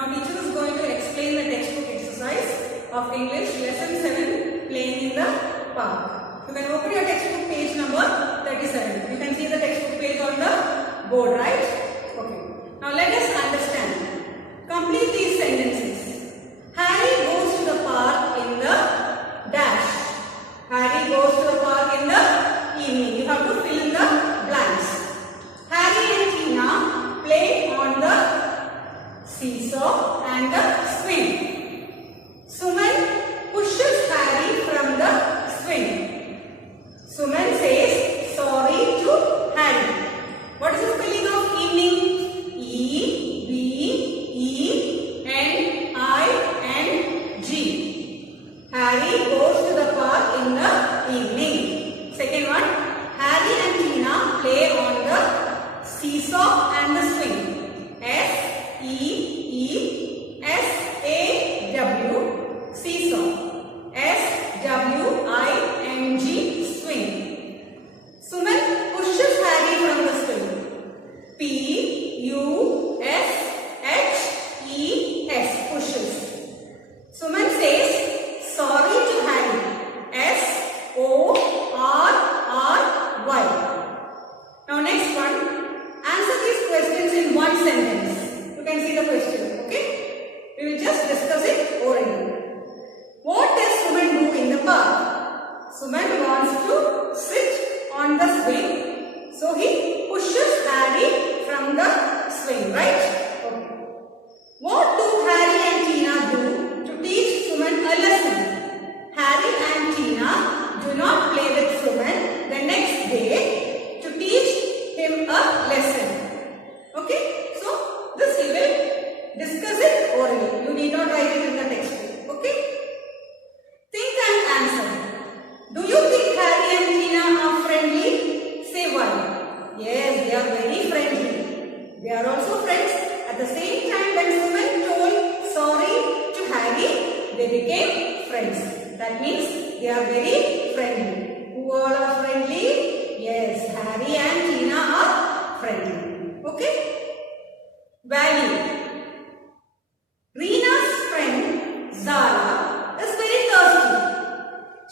Now teacher is going to explain the textbook exercise of English lesson 7, playing in the park. You can open your textbook page number 37. You can see the textbook page on the board, right? Okay. Now let us understand. Complete these sentences. Harry goes to the park in the dash. Harry goes to the park in the evening. You have to fill in the blanks. Harry and Tina play on the seesaw and the swing. Suman pushes Harry from the swing. Suman says sorry to Harry. What is the spelling of evening? E-V-E-N-I-N-G. Harry goes to the park in the evening. Second one, Harry and Tina play on the seesaw and the swing. S-E-E-S-A-W, seesaw. S-W-I-N-G, swing. Suman pushes Harry from the swing. P-U-S-H-E-S, pushes. Suman says sorry to Harry. S-O-R-R-Y. Now next one, answer these questions in one sentence. You can see the question, okay? We will just discuss it orally. What does Suman do in the park? Suman wants to sit on the swing. So he pushes Harry from the swing, right? Okay. What do Harry and Tina do to teach Suman a lesson? Harry and Tina do not play with Suman the next day to teach him a lesson. Okay? So, this we will discuss it orally. You need not write it in the textbook. Okay? Think and answer. Do you think Harry and Tina are friendly? Say why. Yes, they are very friendly. They are also friends. At the same time, when Suman told sorry to Harry, they became friends. That means they are very friendly. Who all are friendly? Yes, Harry and Tina are friendly. Okay? Value. Reena's friend Zara is very thirsty.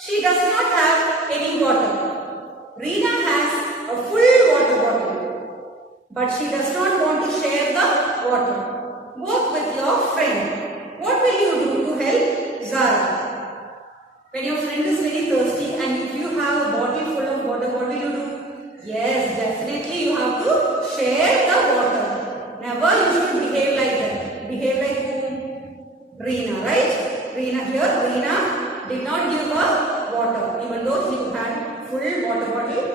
She does not have any water. Reena has a full water bottle, but she does not want to share the water. Work with your friend. What will you do to help Zara? When your friend is very thirsty and if you have a bottle full of water, what will you do? Yes, definitely you have to share the water. Never you should behave like that. Behave like whom? Reena, right? Reena here, Reena did not give her water. Even though she had full water bottle,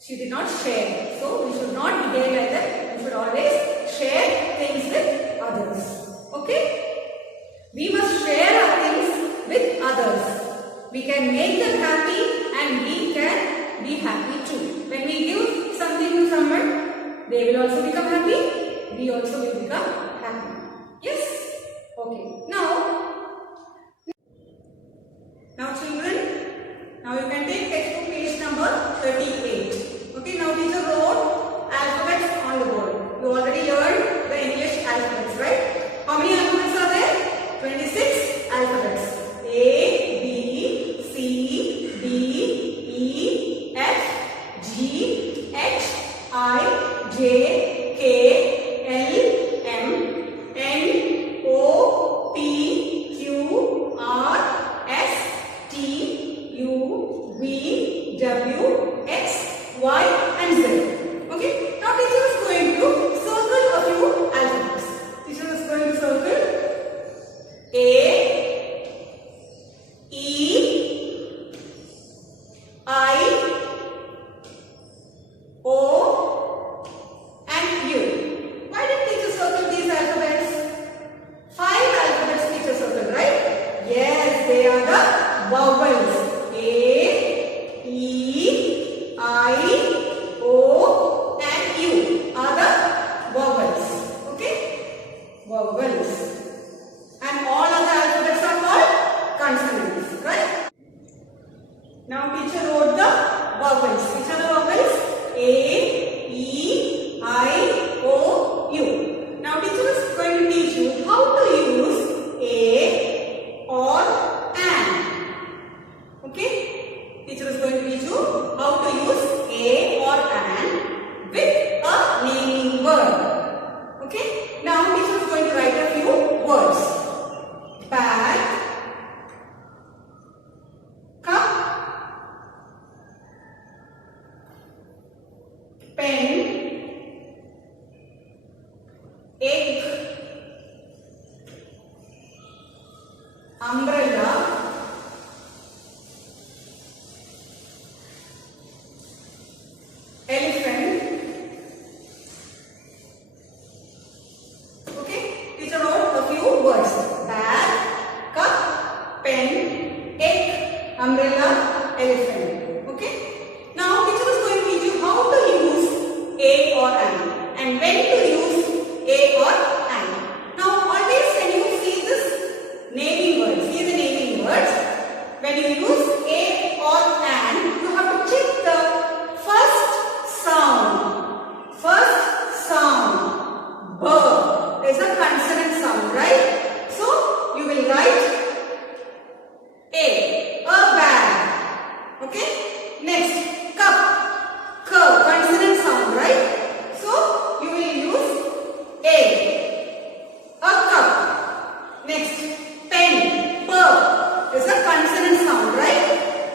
she did not share. So we should not behave like that. We should always share things with others. Okay? We must share our things with others. We can make them happy and we can be happy too. When we give something to someone, they will also become happy. We also will become happy. Yes? Okay. Now children, now you can take textbook page number 38. Okay, now teacher wrote alphabets on the board. You already learned the English alphabets, right? How many alphabets are there? 26 alphabets. A, B, C, D, E, F, G, H, I, J, K, L, M, N, O, P, egg, umbrella, elephant. Okay, these are all a few words. Bag, cup, pen, egg, umbrella, elephant. Okay. Now teacher is going to teach you how to use a or an and when to use a or an. Now always when you see this naming words, see the naming words. When you use a or an, you have to check the first sound. First sound. B is a consonant sound, right? So you will write a bag. Okay. Next, cup, k, consonant sound, right? So you will use a cup. Next, pen, p, is a consonant sound, right?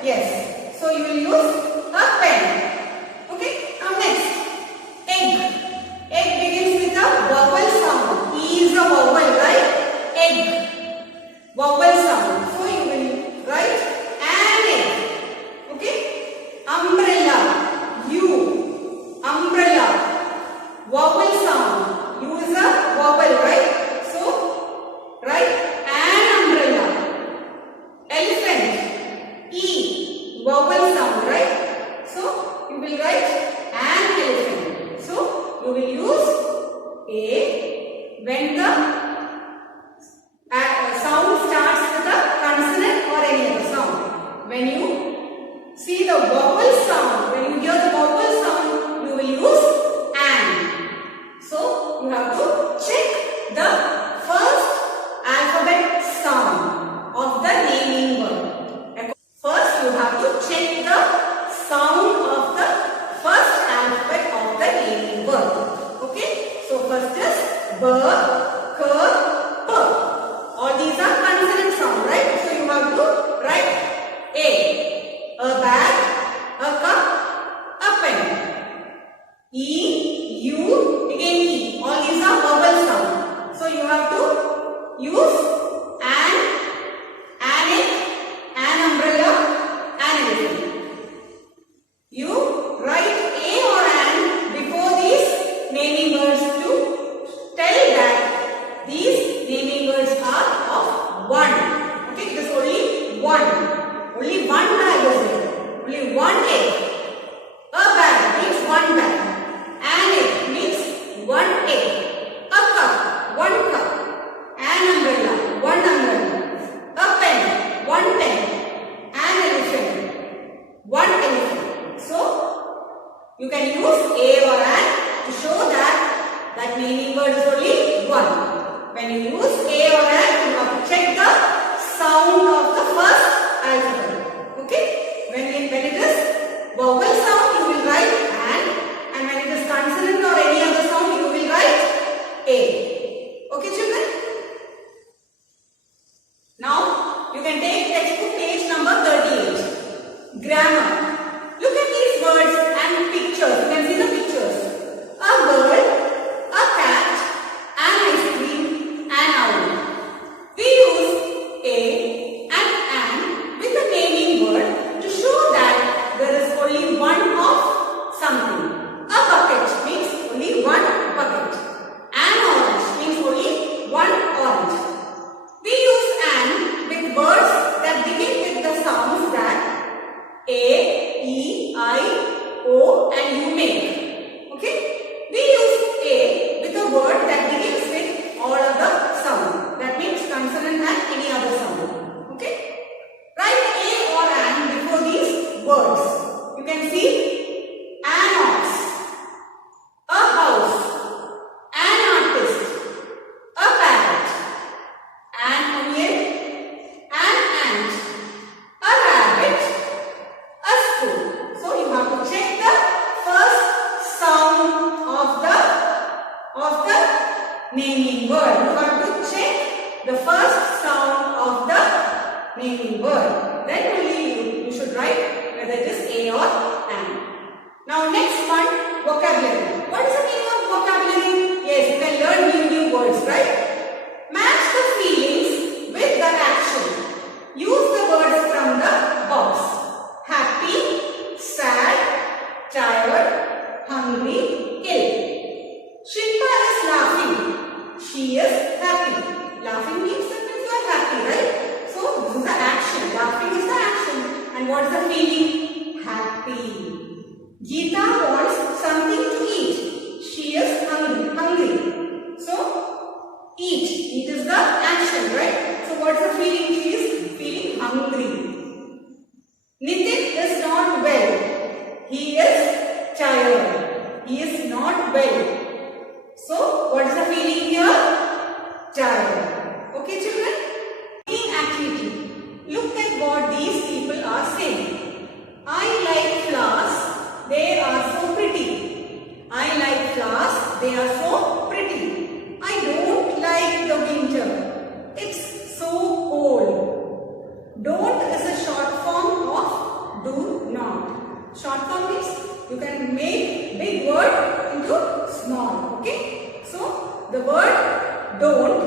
Yes. So you will use a pen. Okay. Now next, egg. Egg begins with a vowel sound. E is a vowel, right? Egg, vowel sound. So you will write an egg. Okay. Umbrella, U, umbrella, vowel sound. U is a vowel, right? So write an umbrella. Elephant, E, vowel sound, right? So you will write an elephant. So you will use a when the sound starts with a consonant or any other sound. When you see the vowel sound, when you hear the vowel sound, you will use an. So you have to check the first alphabet sound of the naming word. First you have to check the sound of the first alphabet of the naming word. Okay? So first is B, K, P. All these are consonant sound, right? So you have to write a bag, a cup, a pen. E, U, again E. All these are vowel sound. So you have to use an egg, an umbrella, an elephant. You write a or an before these naming words to tell that these naming words are of one. Okay, it is only one. Only one bag is there. Only one egg. A bag means one bag. An egg means one egg. A cup, one cup. An umbrella, one umbrella. A pen, one pen. An elephant, one elephant. So you can use a or an to show that naming word is only one. When you use a or an, you have to check the sound of the first alphabet. Okay? When it is vowel sound, you will write an, and when it is consonant or any other sound, you will write a. Okay, children? Now you can take textbook page number 38. Grammar. Look at these words and pictures. You can see the pictures. A bird, a cat, an ice cream, an owl. We use a and an with the naming word to show that there is only one of something. A bucket means only one bucket. An orange means only one orange. We use an with words that begin with the sounds that A, E, I, O and U make. Okay? We use a with a word that begins with all other sound. That means consonant and any other sound. Okay? Write a or an before these words. You can see an ox, a house, an artist, a parrot, an onion, an ant, a rabbit, a spoon. So you have to check the first sound of the naming word. You have to check the first sound of the naming word. Then only you should write whether it is a or an. Now next one, vocabulary. What is the meaning of vocabulary? Yes, you can learn new She is happy. Laughing means that means you are happy, right? So this is the action. Laughing is the action. And what is the feeling? Happy. Geeta wants something to eat. She is hungry. So eat. Eat is the action, right? So what is the feeling? She is feeling hungry. Nitin is not well. He is tired. He is not well. So, what is the feeling here? Tired. Okay, children? Reading activity. Look at what these people are saying. I like flowers. They are so pretty. I like flowers. They are so pretty. I don't like the winter. It's so cold. Don't is a short form of do not. Short form means you can make big word into small. Okay. So the word don't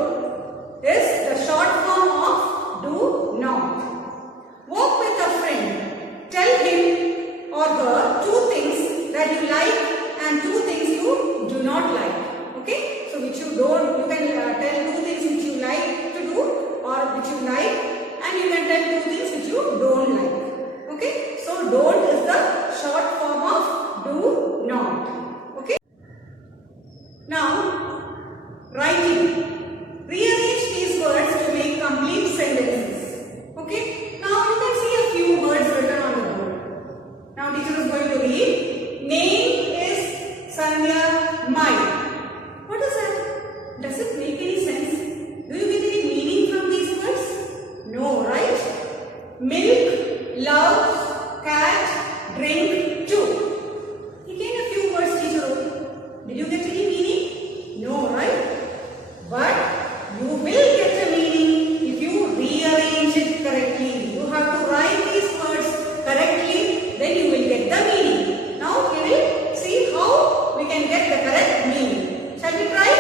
is the short form of do not. Walk with a friend. Tell him or her two things that you like and two things you do not like. Okay. So which you don't, you can tell two things which you like to do or which you like. And you can tell two things which you don't like. Okay. So don't is the short form of do not. Okay. Now writing. Rearrange these words to make complete sentences. Okay. Now you can see a few words written on the board. Now teacher is going to read. Name is Sandhya Mai. What is that? Does it make any sense? Do you get any meaning from these words? No, right? Milk, love, cat, drink, chew. Again a few words teacher wrote. Did you get any meaning? No, right? But you will get a meaning if you rearrange it correctly. You have to write these words correctly, then you will get the meaning. Now we will see how we can get the correct meaning. Shall we try?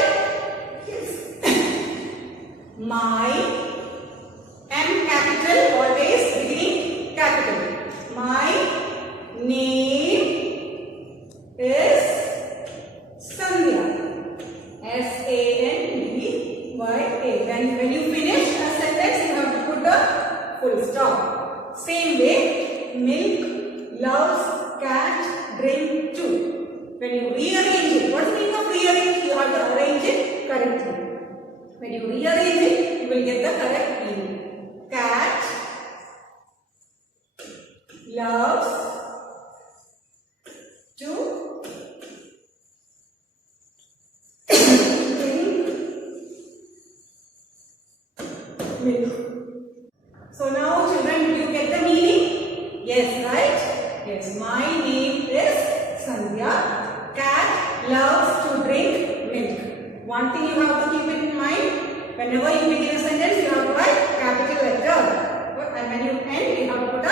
Yes. My. M capital, always beginning capital. My name is Sandhya. S-A-N-D-Y-A. Then when you finish a sentence, you have to put a full stop. Same way, milk, loves, cat, drink, chew. When you rearrange it, what is the meaning of rearrange? You have to arrange it correctly. When you rearrange it, you will get the correct meaning. Cat loves to drink milk. So now children, did you get the meaning? Yes, right? Yes, my name is Sandhya. Cat loves to drink milk. One thing you have to keep it in mind. Whenever you begin a sentence, you have to write capital letter. And when you end, you have to put a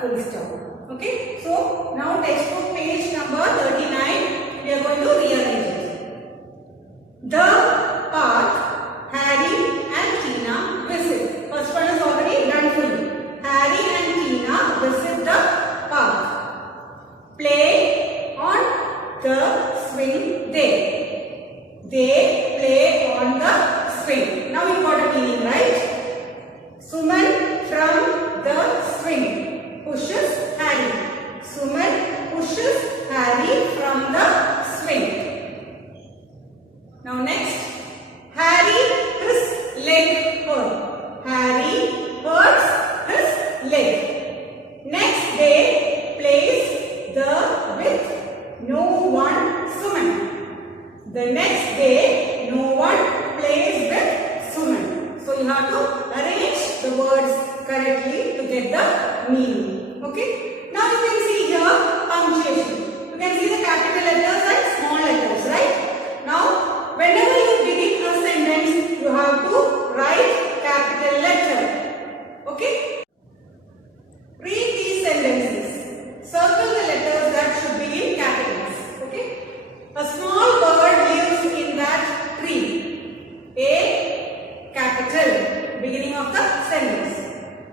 full stop. Okay. So, now textbook page number 39, we are going to rearrange it. The park Harry and Tina visit. First one is already done for you. Harry and Tina visit the park. Play on the swing there. They play on the swing. Now you got a meaning, right? Suman from the swing pushes Harry. Suman pushes Harry from the swing. Now next, Harry his leg hurt. Harry hurts his leg. Next day plays the with no one Suman. The next day no one plays with Suman. So you have to arrange the words correctly to get the meaning. Okay. Now you can see here punctuation. You can see the capital letters and small letters, right? Now whenever you begin a sentence, you have to write capital letter. Okay. Read these sentences. Circle the letters that should be in capitals. Okay. A small bird lives in that tree. A capital beginning of the sentence.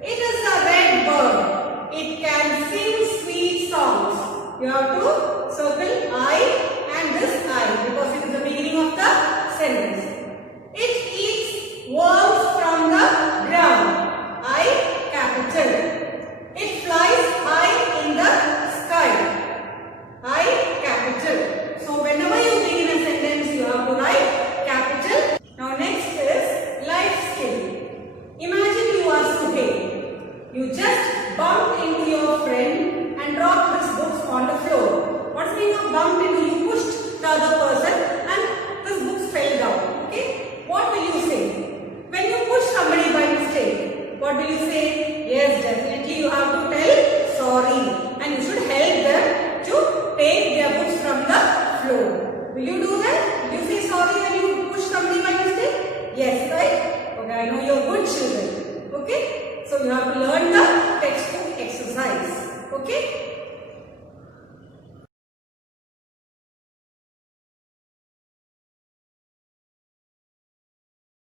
It is a red bird. It can sing sweet songs. You have to circle I bumped into, you pushed the other person and this book fell down. Okay? What will you say? When you push somebody by mistake, what will you say? Yes, definitely you have to tell sorry and you should help them to take their books from the floor. Will you do that? Will you say sorry when you push somebody by mistake? Yes, right? Okay, I know you are good children. Okay? So you have to learn the textbook exercise. Okay?